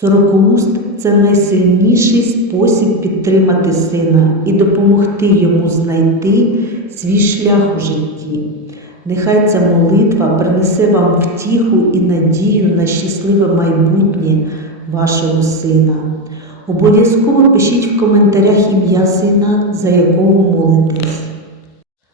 Сорокоуст це найсильніший спосіб підтримати сина і допомогти йому знайти свій шлях у житті. Нехай ця молитва принесе вам втіху і надію на щасливе майбутнє вашого сина. Обов'язково пишіть в коментарях ім'я сина, за якого молитесь.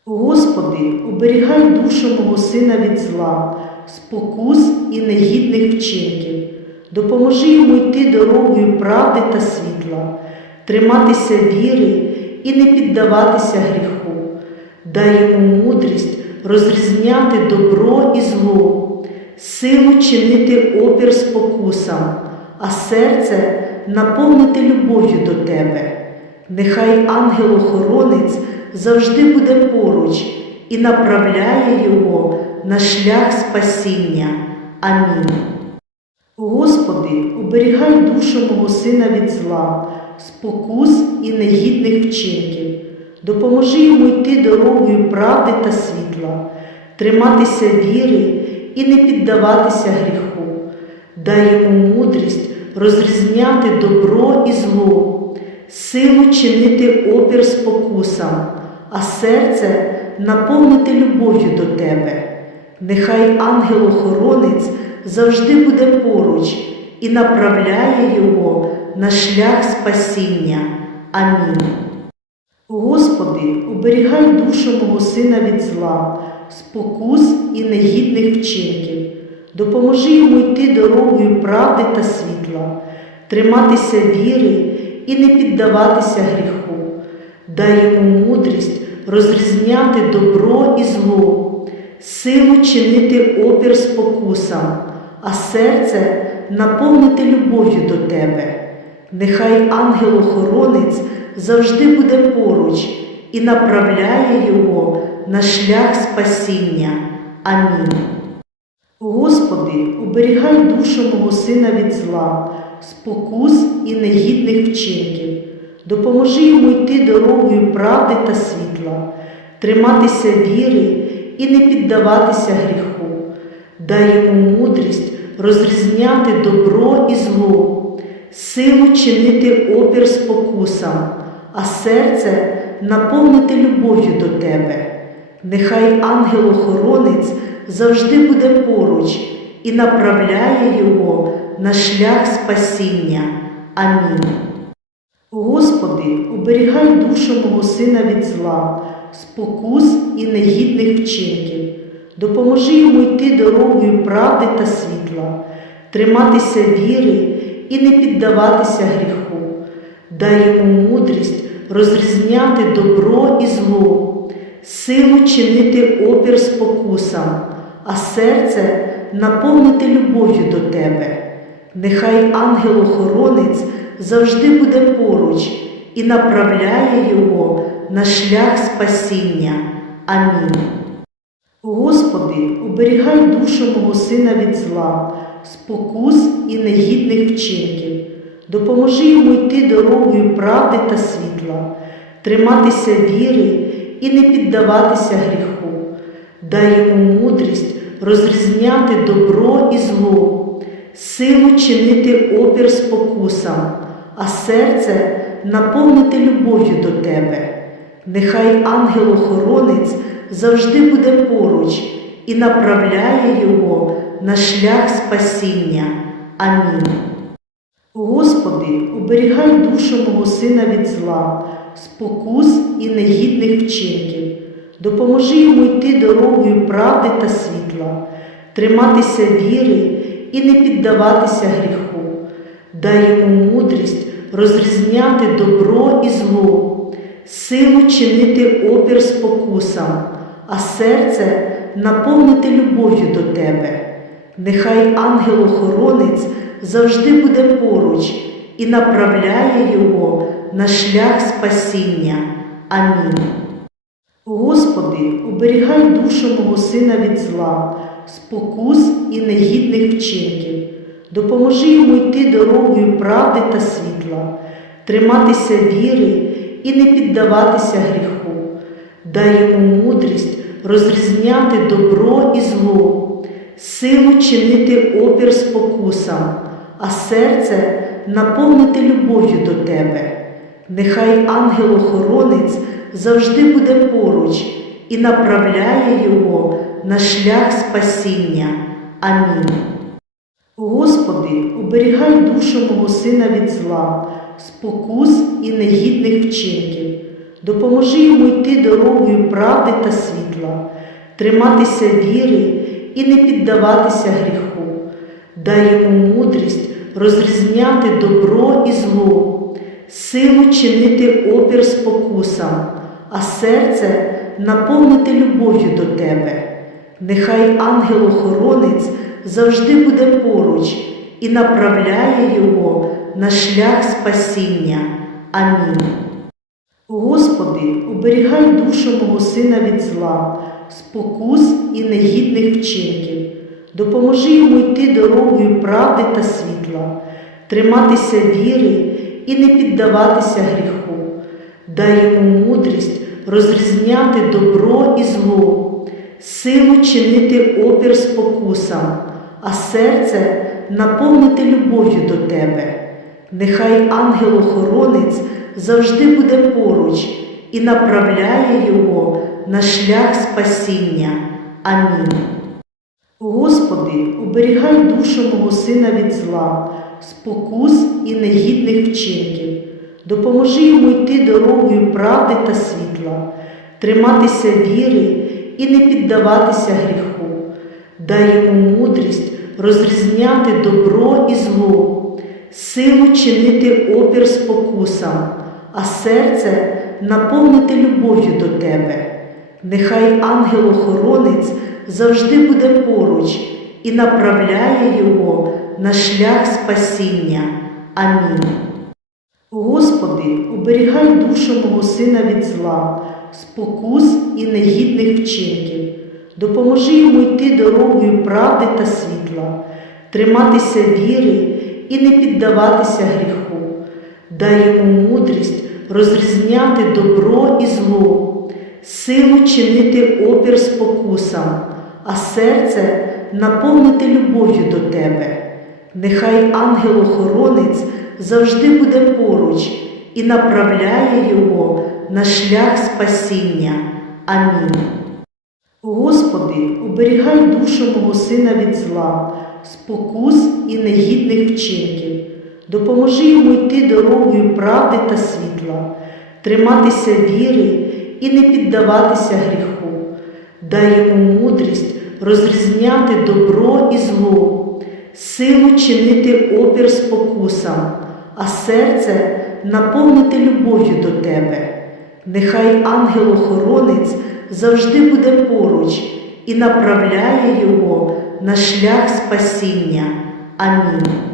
Господи, оберігай душу мого сина від зла, спокус і негідних вчинків. Допоможи йому йти дорогою правди та світла, триматися віри і не піддаватися гріху. Дай йому мудрість розрізняти добро і зло, силу чинити опір спокусам, а серце наповнити любов'ю до тебе. Нехай ангел-охоронець завжди буде поруч і направляє його на шлях спасіння. Амінь. Господи, оберігай душу мого сина від зла, спокус і негідних вчинків. Допоможи йому йти дорогою правди та світла, триматися віри і не піддаватися гріху. Дай йому мудрість розрізняти добро і зло, силу чинити опір спокусам, а серце наповнити любов'ю до тебе. Нехай ангел-охоронець завжди буде поруч і направляє його на шлях спасіння. Амінь. Господи, оберігай душу мого сина від зла, спокус і негідних вчинків. Допоможи йому йти дорогою правди та світла, триматися віри і не піддаватися гріху. Дай йому мудрість розрізняти добро і зло, силу чинити опір спокусам, а серце наповнити любов'ю до тебе. Нехай ангел-охоронець завжди буде поруч і направляє його на шлях спасіння. Амінь. Господи, оберігай душу мого сина від зла, спокус і негідних вчинків. Допоможи йому йти дорогою правди та світла, триматися віри і не піддаватися гріху. Дай йому мудрість розрізняти добро і зло, силу чинити опір спокусам, а серце наповнити любов'ю до тебе. Нехай ангел-охоронець завжди буде поруч і направляє його на шлях спасіння. Амінь. Господи, оберігай душу мого сина від зла, спокус і негідних вчинків. Допоможи йому йти дорогою правди та світла, триматися віри і не піддаватися гріху. Дай йому мудрість розрізняти добро і зло, силу чинити опір спокусам, а серце наповнити любов'ю до тебе. Нехай ангел-охоронець завжди буде поруч і направляє його на шлях спасіння. Амінь. Господи, оберігай душу мого сина від зла, спокус і негідних вчинків. Допоможи йому йти дорогою правди та світла, триматися віри і не піддаватися гріху. Дай йому мудрість розрізняти добро і зло, силу чинити опір спокусам, а серце наповнити любов'ю до тебе. Нехай ангел-охоронець завжди буде поруч і направляє його на шлях спасіння. Амінь. Господи, оберігай душу мого сина від зла, спокус і негідних вчинків. Допоможи йому йти дорогою правди та світла, триматися віри і не піддаватися гріху. Дай йому мудрість розрізняти добро і зло, силу чинити опір спокусам, а серце наповнити любов'ю до тебе. Нехай ангел-охоронець завжди буде поруч і направляє його на шлях спасіння. Амінь. Господи, оберігай душу мого сина від зла, спокус і негідних вчинків. Допоможи йому йти дорогою правди та світла, триматися віри і не піддаватися гріху. Дай йому мудрість розрізняти добро і зло, силу чинити опір спокусам, а серце наповнити любов'ю до тебе. Нехай ангел-охоронець завжди буде поруч і направляє його на шлях спасіння. Амінь. Господи, оберігай душу мого сина від зла, спокус і негідних вчинків. Допоможи йому йти дорогою правди та світла, триматися віри і не піддаватися гріху. Дай йому мудрість розрізняти добро і зло, силу чинити опір спокусам, а серце наповнити любов'ю до тебе. Нехай ангел-охоронець завжди буде поруч і направляє його на шлях спасіння. Амінь. Господи, оберігай душу мого сина від зла, спокус і негідних вчинків. Допоможи йому йти дорогою правди та світла, триматися віри і не піддаватися гріху. Дай йому мудрість розрізняти добро і зло, силу чинити опір спокусам, а серце наповнити любов'ю до тебе. Нехай ангел-охоронець завжди буде поруч і направляє його на шлях спасіння. Амінь. Господи, оберігай душу мого сина від зла, спокус і негідних вчинків. Допоможи йому йти дорогою правди та світла, триматися віри і не піддаватися гріху. Дай йому мудрість розрізняти добро і зло, силу чинити опір спокусам, а серце наповнити любов'ю до тебе. Нехай ангел-охоронець завжди буде поруч і направляє його на шлях спасіння. Амінь. Господи, оберігай душу мого сина від зла, спокус і негідних вчинків. Допоможи йому йти дорогою правди та світла, триматися віри і не піддаватися гріху. Дай йому мудрість розрізняти добро і зло, силу чинити опір спокусам, а серце наповнити любов'ю до тебе. Нехай ангел-охоронець завжди буде поруч і направляє його на шлях спасіння. Амінь. Господи, оберігай душу мого сина від зла, спокус і негідних вчинків. Допоможи йому йти дорогою правди та світла, триматися віри і не піддаватися гріху. Дай йому мудрість розрізняти добро і зло, силу чинити опір спокусам, а серце наповнити любов'ю до тебе. Нехай ангел-охоронець завжди буде поруч і направляє його на шлях спасіння. Амінь.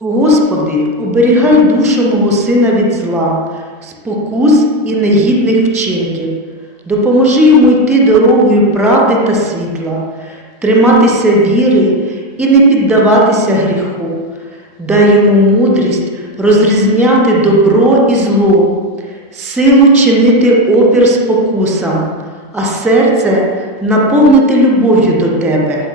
Господи, оберігай душу мого сина від зла, спокус і негідних вчинків. Допоможи йому йти дорогою правди та світла, триматися віри і не піддаватися гріху. Дай йому мудрість розрізняти добро і зло, силу чинити опір спокусам, а серце наповнити любов'ю до тебе.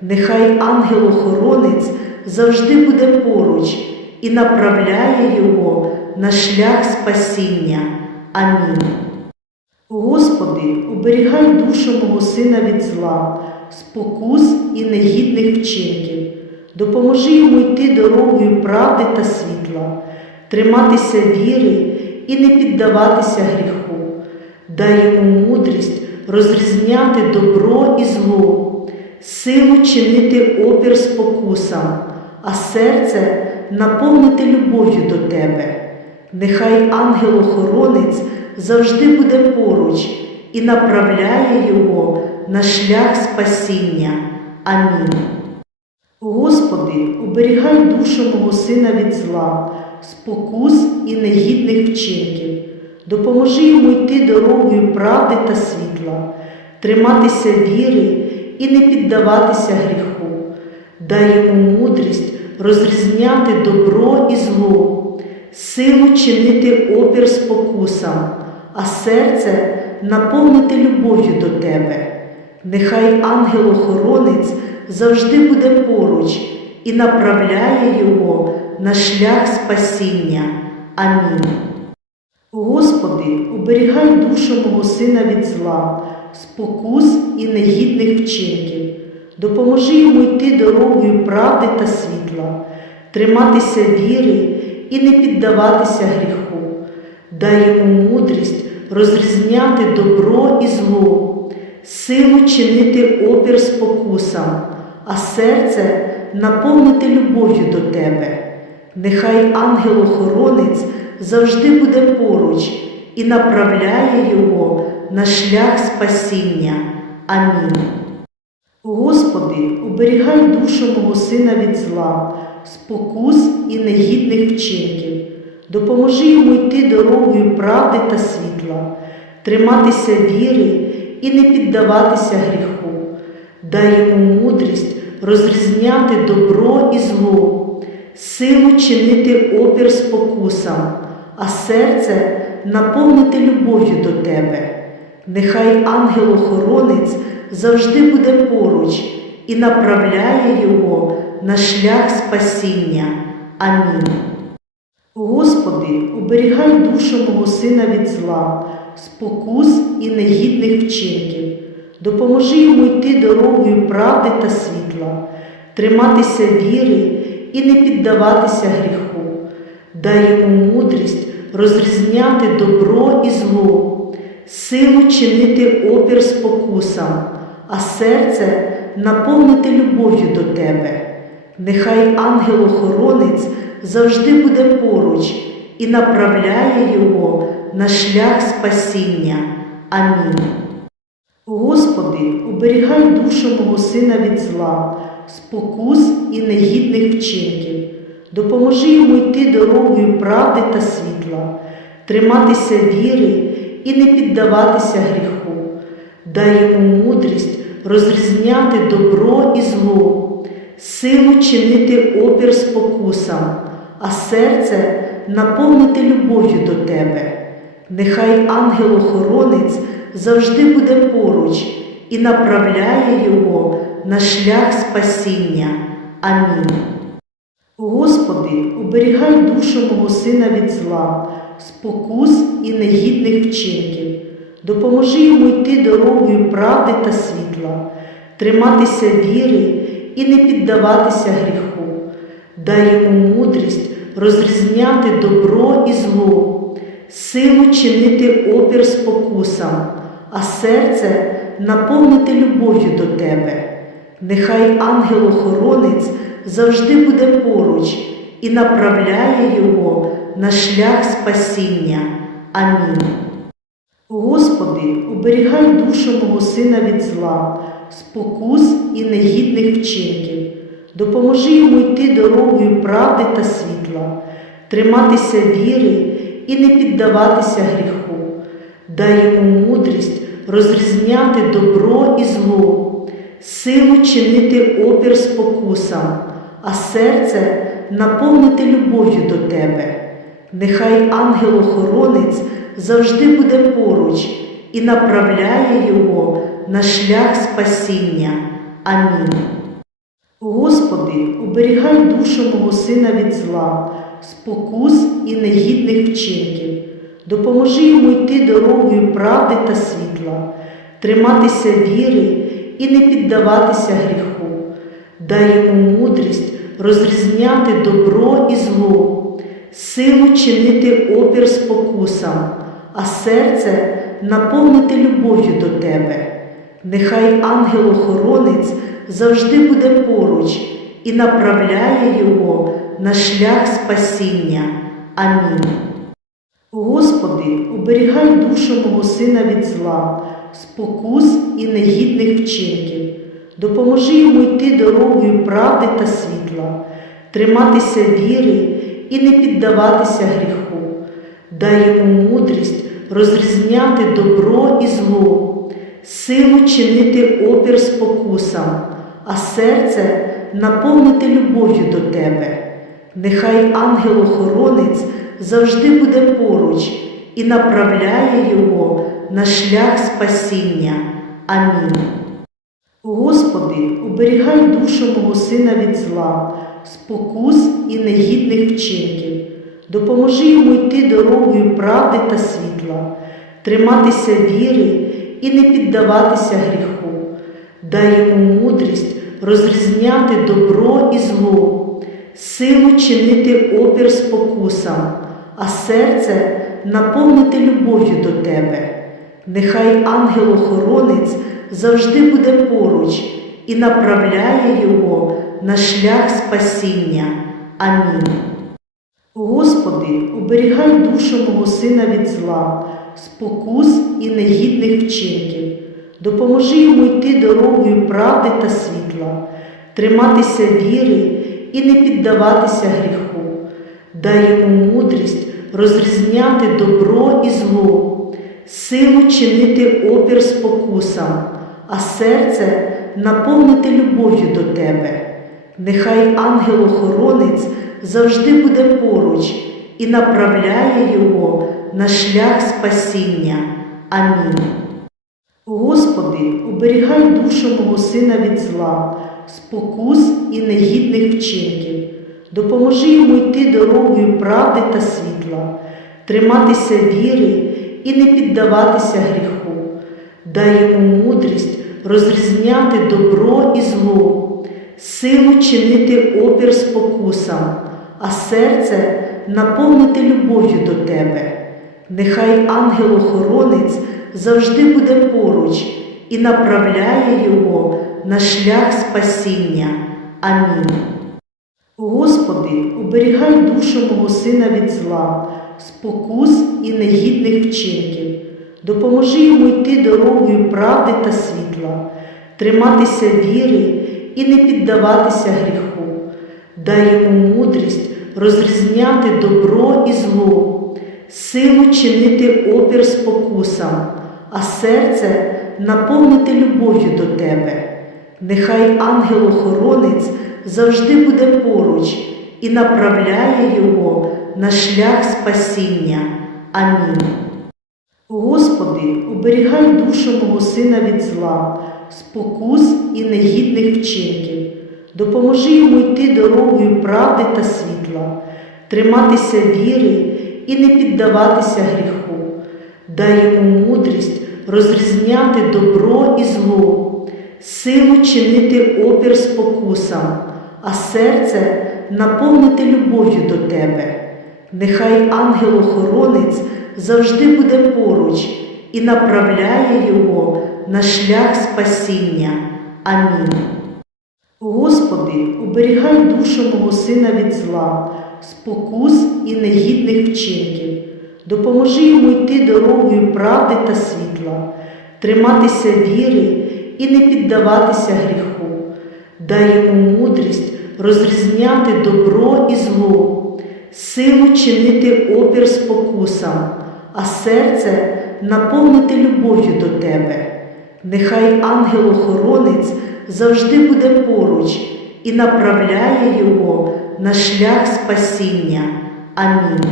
Нехай ангел-охоронець завжди буде поруч і направляє його на шлях спасіння. Амінь. Господи, оберігай душу мого сина від зла, спокус і негідних вчинків. Допоможи йому йти дорогою правди та світла, триматися віри і не піддаватися гріху. Дай йому мудрість розрізняти добро і зло, силу чинити опір спокусам, а серце наповнити любов'ю до тебе. Нехай ангел-охоронець завжди буде поруч і направляє його на шлях спасіння. Амінь. Господи, оберігай душу мого сина від зла, спокус і негідних вчинків. Допоможи йому йти дорогою правди та світла, триматися віри і не піддаватися гріху. Дай йому мудрість розрізняти добро і зло, силу чинити опір спокусам, а серце наповнити любов'ю до тебе. Нехай ангел-охоронець завжди буде поруч і направляє його на шлях спасіння. Амінь. Господи, оберігай душу мого сина від зла, спокус і негідних вчинків. Допоможи йому йти дорогою правди та світла, триматися віри і не піддаватися гріху. Дай йому мудрість розрізняти добро і зло, силу чинити опір спокусам, а серце наповнити любов'ю до Тебе. Нехай ангел-охоронець завжди буде поруч і направляє його на шлях спасіння. Амінь. Господи, оберігай душу мого сина від зла, спокус і негідних вчинків. Допоможи йому йти дорогою правди та світла, триматися віри і не піддаватися гріху. Дай йому мудрість розрізняти добро і зло, силу чинити опір спокусам, а серце наповнити любов'ю до Тебе. Нехай ангел-охоронець завжди буде поруч і направляє його на шлях спасіння. Амінь. Господи, оберігай душу мого сина від зла, спокус і негідних вчинків. Допоможи йому йти дорогою правди та світла, триматися віри і не піддаватися гріху. Дай йому мудрість розрізняти добро і зло, силу чинити опір спокусам, а серце наповнити любов'ю до Тебе. Нехай ангел-охоронець завжди буде поруч і направляє його на шлях спасіння. Амінь. Господи, оберігай душу мого сина від зла, спокус і негідних вчинків. Допоможи йому йти дорогою правди та світла, триматися віри і не піддаватися гріху. Дай йому мудрість розрізняти добро і зло, силу чинити опір спокусам, а серце наповнити любов'ю до Тебе. Нехай ангел-охоронець завжди буде поруч і направляє його на шлях спасіння. Амінь. Господи, оберігай душу мого сина від зла, спокус і негідних вчинків. Допоможи йому йти дорогою правди та світла, триматися віри і не піддаватися гріху. Дай йому мудрість розрізняти добро і зло, силу чинити опір спокусам, а серце наповнити любов'ю до Тебе. Нехай ангел-охоронець завжди буде поруч і направляє його на шлях спасіння. Амінь. Господи, оберігай душу мого сина від зла, спокус і негідних вчинків. Допоможи йому йти дорогою правди та світла, триматися віри і не піддаватися гріху. Дай йому мудрість розрізняти добро і зло, силу чинити опір спокусам, а серце наповнити любов'ю до Тебе. Нехай ангел-охоронець завжди буде поруч і направляє його на шлях спасіння. Амінь. Господи, оберігай душу мого сина від зла, спокус і негідних вчинків. Допоможи йому йти дорогою правди та світла, триматися віри і не піддаватися гріху. Дай йому мудрість розрізняти добро і зло, силу чинити опір спокусам, а серце наповнити любов'ю до Тебе. Нехай ангел-охоронець завжди буде поруч і направляє його на шлях спасіння. Амінь. Господи, оберігай душу мого сина від зла, спокус і негідних вчинків. Допоможи йому йти дорогою правди та світла, триматися віри і не піддаватися гріху. Дай йому мудрість розрізняти добро і зло, силу чинити опір спокусам, а серце наповнити любов'ю до Тебе. Нехай ангел-охоронець завжди буде поруч і направляє його на шлях спасіння. Амінь. Господи, оберігай душу мого сина від зла, спокус і негідних вчинків. Допоможи йому йти дорогою правди та світла, триматися віри і не піддаватися гріху. Дай йому мудрість розрізняти добро і зло, силу чинити опір спокусам, а серце наповнити любов'ю до тебе. Нехай ангел-охоронець завжди буде поруч і направляє його на шлях спасіння. Амінь. Господи, оберігай душу мого сина від зла, спокус і негідних вчинків. Допоможи йому йти дорогою правди та світла, триматися віри і не піддаватися гріху. Дай йому мудрість розрізняти добро і зло, силу чинити опір спокусам, а серце наповнити любов'ю до тебе. Нехай ангел-охоронець завжди буде поруч і направляє його на шлях спасіння. Амінь. Господи, оберігай душу мого сина від зла, спокус і негідних вчинків. Допоможи йому йти дорогою правди та світла, триматися віри і не піддаватися гріху. Дай йому мудрість розрізняти добро і зло, силу чинити опір спокусам, а серце наповнити любов'ю до тебе. Нехай ангел-охоронець завжди буде поруч і направляє його на шлях спасіння. Амінь. Господи, оберігай душу мого сина від зла, спокус і негідних вчинків. Допоможи йому йти дорогою правди та світла, триматися віри і не піддаватися гріху. Дай йому мудрість розрізняти добро і зло, силу чинити опір спокусам, а серце наповнити любов'ю до тебе. Нехай ангел-охоронець завжди буде поруч і направляє його на шлях спасіння. Амінь. Господи, оберігай душу мого сина від зла, спокус і негідних вчинків. Допоможи йому йти дорогою правди та світла, триматися віри і не піддаватися гріху. Дай йому мудрість розрізняти добро і зло, силу чинити опір спокусам, а серце наповнити любов'ю до тебе. Нехай ангел-охоронець завжди буде поруч і направляє його на шлях спасіння. Амінь. Господи, оберігай душу мого сина від зла, спокус і негідних вчинків. Допоможи йому йти дорогою правди та світла, триматися віри і не піддаватися гріху. Дай йому мудрість розрізняти добро і зло, силу чинити опір спокусам, а серце наповнити любов'ю до тебе. Нехай ангел-охоронець завжди буде поруч і направляє його на шлях спасіння. Амінь.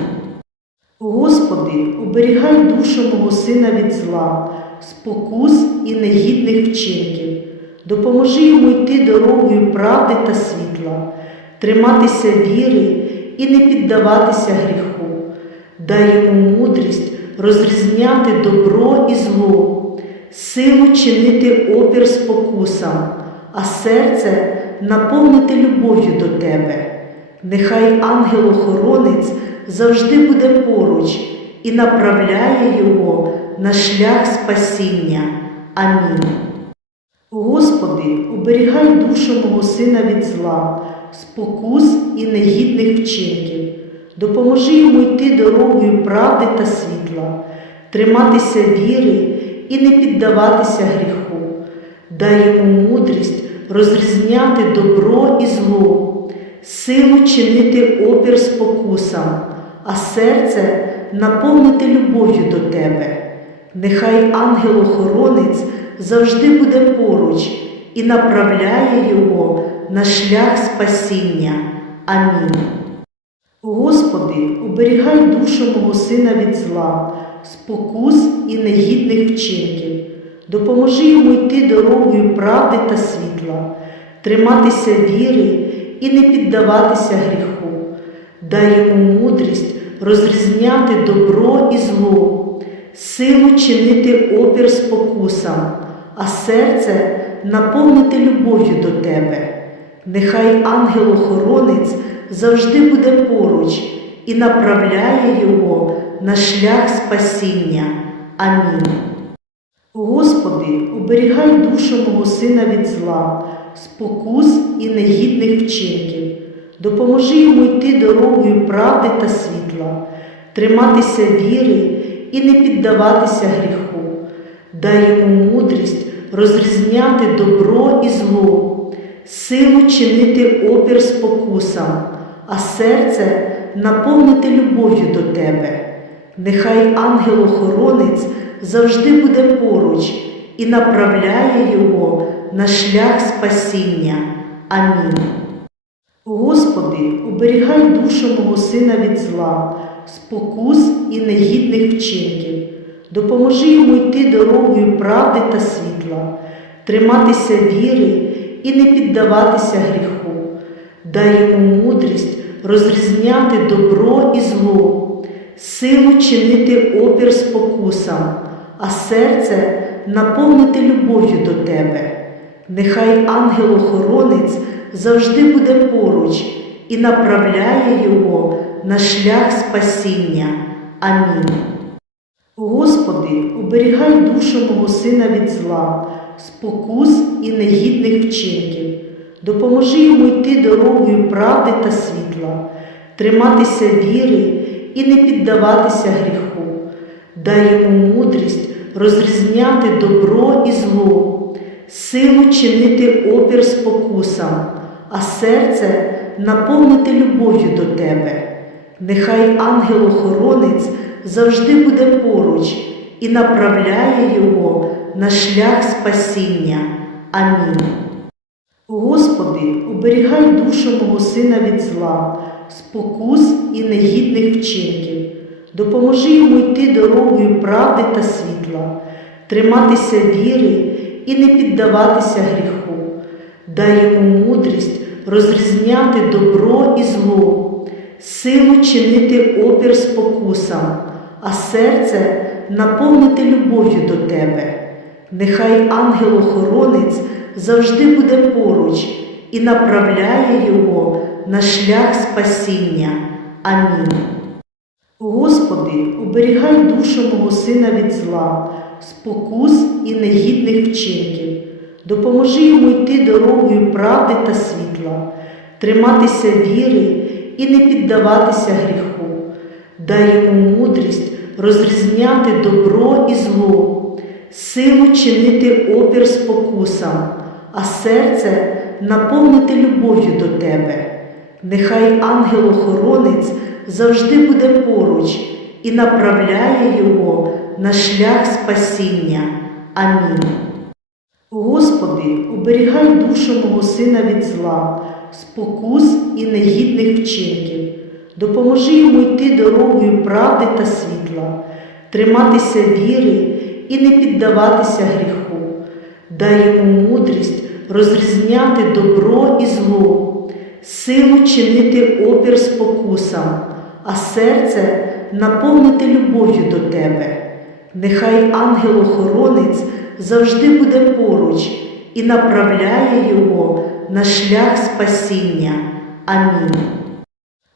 Господи, оберігай душу мого сина від зла, спокус і негідних вчинків. Допоможи йому йти дорогою правди та світла, триматися віри і не піддаватися гріху. Дай йому мудрість розрізняти добро і зло, силу чинити опір спокусам, а серце наповнити любов'ю до тебе. Нехай ангел-охоронець завжди буде поруч і направляє його на шлях спасіння. Амінь. Господи, оберігай душу мого сина від зла, спокус і негідних вчинків. Допоможи йому йти дорогою правди та світла, триматися віри і не піддаватися гріху. Дай йому мудрість розрізняти добро і зло, силу чинити опір спокусам, а серце наповнити любов'ю до тебе. Нехай ангел-охоронець завжди буде поруч і направляє його на шлях спасіння. Амінь. Господи, оберігай душу мого сина від зла, спокус і негідних вчинків. Допоможи йому йти дорогою правди та світла, триматися віри і не піддаватися гріху. Дай йому мудрість розрізняти добро і зло, силу чинити опір спокусам, а серце наповнити любов'ю до тебе. Нехай ангел-охоронець завжди буде поруч і направляє його на шлях спасіння. Амінь. Господи, оберігай душу мого сина від зла, спокус і негідних вчинків. Допоможи йому йти дорогою правди та світла, триматися віри і не піддаватися гріху. Дай йому мудрість розрізняти добро і зло, силу чинити опір спокусам, а серце наповнити любов'ю до тебе. Нехай ангел-охоронець завжди буде поруч і направляє його на шлях спасіння. Амінь. Господи, оберігай душу мого сина від зла, спокус і негідних вчинків. Допоможи йому йти дорогою правди та світла, триматися віри і не піддаватися гріху. Дай йому мудрість розрізняти добро і зло, силу чинити опір спокусам, а серце наповнити любов'ю до тебе. Нехай ангел-охоронець завжди буде поруч і направляє його на шлях спасіння. Амінь. Господи, оберігай душу мого сина від зла, спокус і негідних вчинків. Допоможи йому йти дорогою правди та світла, триматися віри і не піддаватися гріху. Дай йому мудрість розрізняти добро і зло, силу чинити опір спокусам, а серце наповнити любов'ю до тебе. Нехай ангел-охоронець завжди буде поруч і направляє його на шлях спасіння. Амінь. Господи, оберігай душу мого сина від зла, спокус і негідних вчинків. Допоможи йому йти дорогою правди та світла, триматися віри і не піддаватися гріху. Дай йому мудрість розрізняти добро і зло, силу чинити опір спокусам, а серце наповнити любов'ю до тебе. Нехай ангел-охоронець завжди буде поруч і направляє його на шлях спасіння. Амінь. Господи, оберігай душу мого сина від зла, спокус і негідних вчинків. Допоможи йому йти дорогою правди та світла, триматися віри і не піддаватися гріху. Дай йому мудрість розрізняти добро і зло, силу чинити опір спокусам, а серце наповнити любов'ю до тебе. Нехай ангел-охоронець завжди буде поруч і направляє його на шлях спасіння. Амінь. Господи, оберігай душу мого сина від зла, спокус і негідних вчинків. Допоможи йому йти дорогою правди та світла, триматися віри і не піддаватися гріху. Дай йому мудрість розрізняти добро і зло, силу чинити опір спокусам, а серце наповнити любов'ю до тебе. Нехай ангел-охоронець завжди буде поруч і направляє його на шлях спасіння. Амінь.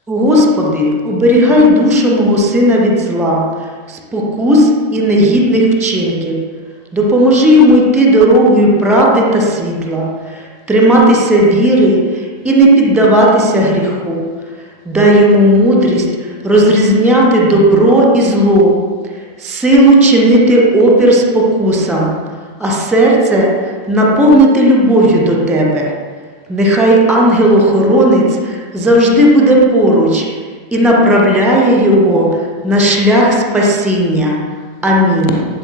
Господи, оберігай душу мого сина від зла, спокус і негідних вчинків. Допоможи йому йти дорогою правди та світла, триматися віри і не піддаватися гріху. Дай йому мудрість розрізняти добро і зло, силу чинити опір спокусам, а серце наповнити любов'ю до тебе. Нехай ангел-охоронець завжди буде поруч і направляє його на шлях спасіння. Амінь.